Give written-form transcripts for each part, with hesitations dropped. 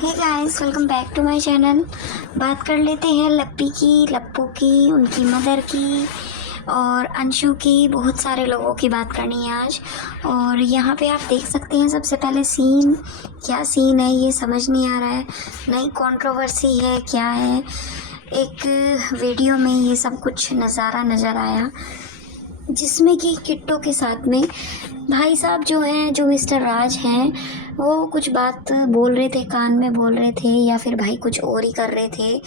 Hey guys, welcome back to my channel. बात कर लेते हैं लप्पी की, लप्पू की, उनकी मदर की और अंशु की। बहुत सारे लोगों की बात करनी है आज। और यहाँ पे आप देख सकते हैं सबसे पहले सीन, क्या सीन है ये समझ नहीं आ रहा है। नई कंट्रोवर्सी है क्या है। एक वीडियो में ये सब कुछ नज़ारा नज़र आया जिसमें कि किट्टो के साथ में भाई साहब जो हैं, जो मिस्टर राज हैं, वो कुछ बात बोल रहे थे, कान में बोल रहे थे या फिर भाई कुछ और ही कर रहे थे।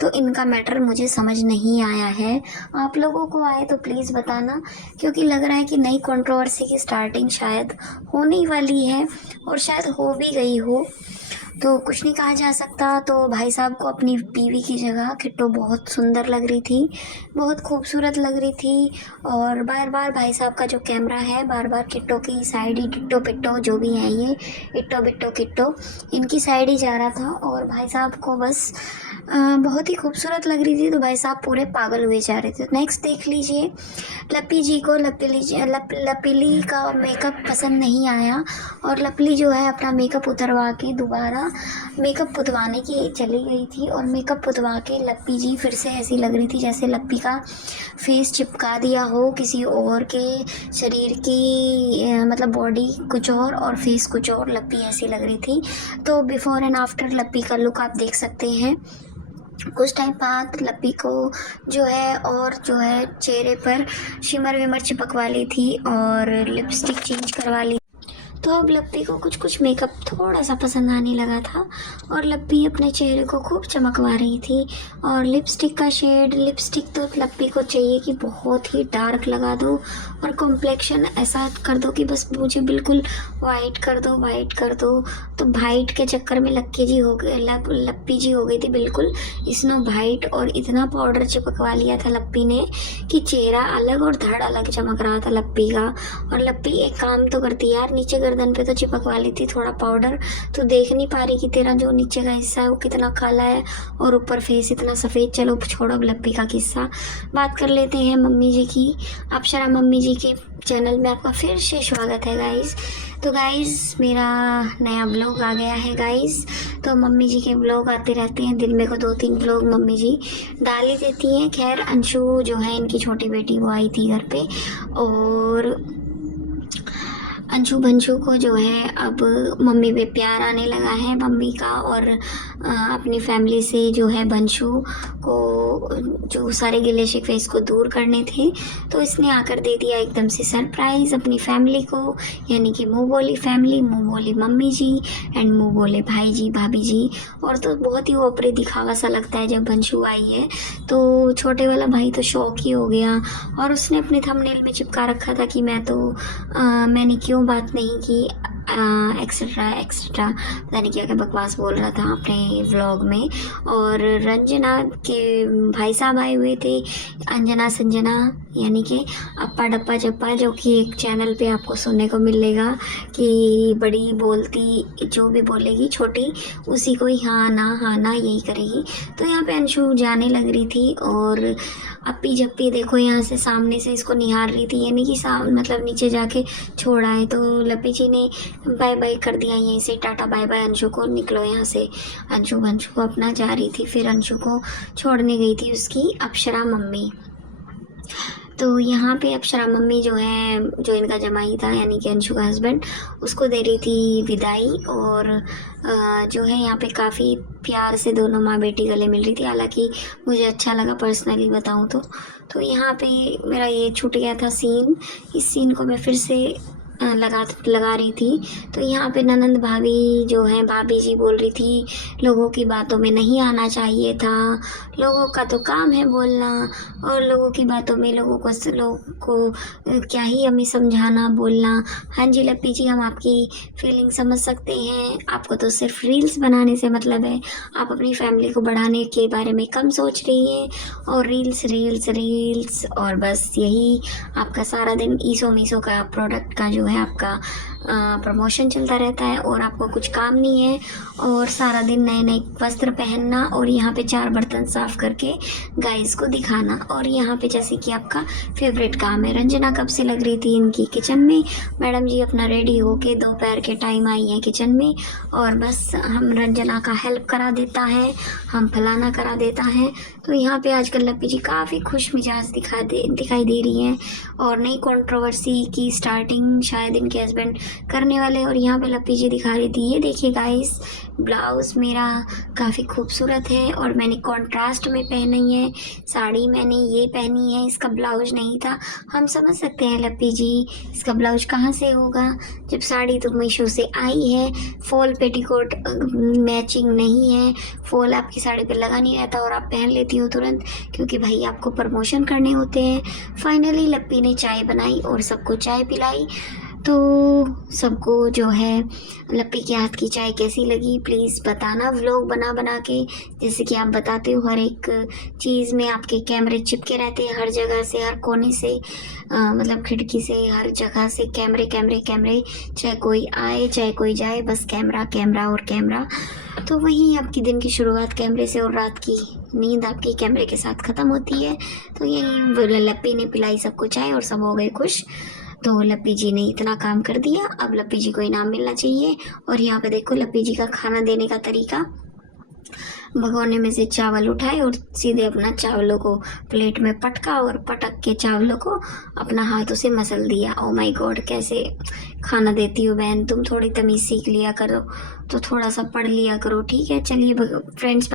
तो इनका मैटर मुझे समझ नहीं आया है। आप लोगों को आए तो प्लीज़ बताना, क्योंकि लग रहा है कि नई कंट्रोवर्सी की स्टार्टिंग शायद होने ही वाली है और शायद हो भी गई हो। तो कुछ नहीं कहा जा सकता। तो भाई साहब को अपनी बीवी की जगह किट्टो बहुत सुंदर लग रही थी, बहुत खूबसूरत लग रही थी। और बार बार भाई साहब का जो कैमरा है बार बार किट्टो की साइड ही, टिट्टो पिट्टो जो भी हैं ये, इट्टो बिट्टो किट्टो, इनकी साइड ही जा रहा था। और भाई साहब को बस बहुत ही खूबसूरत लग रही थी, तो भाई साहब पूरे पागल हुए जा रहे थे। नेक्स्ट देख लीजिए, लप्पी जी को लपीली का मेकअप पसंद नहीं आया और लपली जो है अपना मेकअप उतरवा के दोबारा मेकअप पुतवाने की चली गई थी। और मेकअप पुतवा के लप्पी जी फिर से ऐसी लग रही थी जैसे लप्पी का फेस चिपका दिया हो किसी और के शरीर की, मतलब बॉडी कुछ और फेस कुछ और। लप्पी ऐसी लग रही थी। तो बिफोर एंड आफ्टर लप्पी का लुक आप देख सकते हैं। कुछ टाइम बाद लप्पी को जो है और जो है चेहरे पर शिमर विमर चिपकवा ली थी और लिपस्टिक चेंज करवा ली। तो अब लप्पी को कुछ कुछ मेकअप थोड़ा सा पसंद आने लगा था और लप्पी अपने चेहरे को खूब चमकवा रही थी। और लिपस्टिक का शेड, लिपस्टिक तो लप्पी को चाहिए कि बहुत ही डार्क लगा दो और कॉम्प्लेक्शन ऐसा कर दो कि बस मुझे बिल्कुल वाइट कर दो, वाइट कर दो। तो वाइट के चक्कर में लक्की जी हो गए, लप्पी जी हो गई थी बिल्कुल स्नो वाइट। और इतना पाउडर चिपकवा लिया था लप्पी ने कि चेहरा अलग और धड़ अलग चमक रहा था लप्पी का। और लप्पी एक काम तो करती यार, नीचे गर्दन पे तो चिपकवा ली थी थोड़ा पाउडर, तो देख नहीं पा रही कि तेरा जो नीचे का हिस्सा है वो कितना काला है और ऊपर फेस इतना सफ़ेद। चलो छोड़ो लप्पी का किस्सा, बात कर लेते हैं मम्मी जी की। अप्सरा मम्मी जी के चैनल में आपका फिर से स्वागत है गाइस। तो गाइस मेरा नया ब्लॉग आ गया है गाइस। तो मम्मी जी के ब्लॉग आते रहते हैं, दिन में को 2-3 ब्लॉग मम्मी जी डाल ही देती हैं। खैर अंशु जो है इनकी छोटी बेटी वो आई थी घर पे, और अंशु बंशु को जो है अब मम्मी पे प्यार आने लगा है मम्मी का। और अपनी फैमिली से जो है बंशु को जो सारे गिले शिकवे इसको दूर करने थे, तो इसने आकर दे दिया एकदम से सरप्राइज़ अपनी फैमिली को, यानी कि मुँह बोली फैमिली, मुँह बोली मम्मी जी एंड मुँह बोले भाई जी भाभी जी। और तो बहुत ही ओपरे दिखावा सा लगता है जब बंशु आई है, तो छोटे वाला भाई तो शौक ही हो गया। और उसने अपने थंबनेल में चिपका रखा था कि मैंने क्यों बात नहीं की, एक्सेट्रा एक्सेट्रा, पता नहीं क्या क्या बकवास बोल रहा था अपने व्लॉग में। और रंजना के भाई साहब आए हुए थे, अंजना संजना, यानी कि अप्पा डप्पा चप्पा, जो कि एक चैनल पे आपको सुनने को मिलेगा कि बड़ी बोलती जो भी बोलेगी छोटी उसी को ही हाँ ना यही करेगी। तो यहाँ पे अंशु जाने लग रही थी और अप्पी जप्पी देखो यहाँ से सामने से इसको निहार रही थी, यानी कि मतलब नीचे जाके छोड़ा है। तो लप्पी जी ने बाय बाय कर दिया यहीं से, टाटा बाय बाय अंशु को, निकलो यहाँ से। अंशु को अपना जा रही थी, फिर अंशु को छोड़ने गई थी उसकी अप्सरा मम्मी। तो यहाँ पे अप्सरा मम्मी जो है, जो इनका जमाई था यानी कि अंशु का हस्बैंड, उसको दे रही थी विदाई। और जो है यहाँ पे काफ़ी प्यार से दोनों माँ बेटी गले मिल रही थी। हालांकि मुझे अच्छा लगा पर्सनली बताऊँ तो यहाँ पे मेरा ये छूट गया था सीन। इस सीन को मैं फिर से लगा रही थी। तो यहाँ पे ननंद भाभी जो है, भाभी जी बोल रही थी लोगों की बातों में नहीं आना चाहिए था, लोगों का तो काम है बोलना, और लोगों की बातों में लोगों को क्या ही हमें समझाना बोलना। हाँ जी लप्पी जी, हम आपकी फीलिंग समझ सकते हैं, आपको तो सिर्फ रील्स बनाने से मतलब है, आप अपनी फैमिली को बढ़ाने के बारे में कम सोच रही हैं और रील्स रील्स रील्स, और बस यही आपका सारा दिन ईसो मीसो का प्रोडक्ट का जो है आपका प्रमोशन चलता रहता है और आपको कुछ काम नहीं है और सारा दिन नए नए वस्त्र पहनना और यहाँ पे 4 बर्तन साफ करके गाइस को दिखाना। और यहाँ पे जैसे कि आपका फेवरेट काम है। रंजना कब से लग रही थी इनकी किचन में। मैडम जी अपना रेडी होके दोपहर के टाइम आई हैं किचन में और बस हम रंजना का हेल्प करा देता है, हम फलाना करा देता है। तो यहाँ पे आजकल लप्पी जी काफ़ी खुश मिजाज दिखाई दे रही हैं और नई कंट्रोवर्सी की स्टार्टिंग शायद इनके हस्बैंड करने वाले। और यहाँ पे लप्पी जी दिखा रही थी, ये देखिए गाइस ब्लाउज़ मेरा काफ़ी खूबसूरत है और मैंने कॉन्ट्रास्ट में पहनी है साड़ी, मैंने ये पहनी है, इसका ब्लाउज नहीं था। हम समझ सकते हैं लप्पी जी इसका ब्लाउज कहाँ से होगा जब साड़ी तो मीशो से आई है। फॉल पेटीकोट मैचिंग नहीं है, फॉल आपकी साड़ी पे लगा नहीं रहता और आप पहन लेती हो तुरंत क्योंकि भाई आपको प्रमोशन करने होते हैं। फाइनली लप्पी ने चाय बनाई और सबको चाय पिलाई। तो सबको जो है लप्पी के हाथ की चाय कैसी लगी प्लीज़ बताना व्लॉग बना बना के, जैसे कि आप बताते हो हर एक चीज़ में आपके कैमरे चिपके रहते हैं, हर जगह से हर कोने से मतलब खिड़की से हर जगह से कैमरे कैमरे कैमरे, चाहे कोई आए चाहे कोई जाए बस कैमरा कैमरा और कैमरा। तो वहीं आपकी दिन की शुरुआत कैमरे से और रात की नींद आपकी कैमरे के साथ ख़त्म होती है। तो यही लप्पी ने पिलाई सबको चाय और सब हो गए खुश। तो लप्पी जी ने इतना काम कर दिया, अब लप्पी जी को इनाम मिलना चाहिए। और यहाँ पे देखो लप्पी जी का खाना देने का तरीका, भगोने में से चावल उठाए और सीधे अपना चावलों को प्लेट में पटका और पटक के चावलों को अपना हाथों से मसल दिया। ओ माय गॉड कैसे खाना देती हो बहन, तुम थोड़ी तमीज़ सीख लिया करो, तो थोड़ा सा पढ़ लिया करो, ठीक है। चलिए फ्रेंड्स।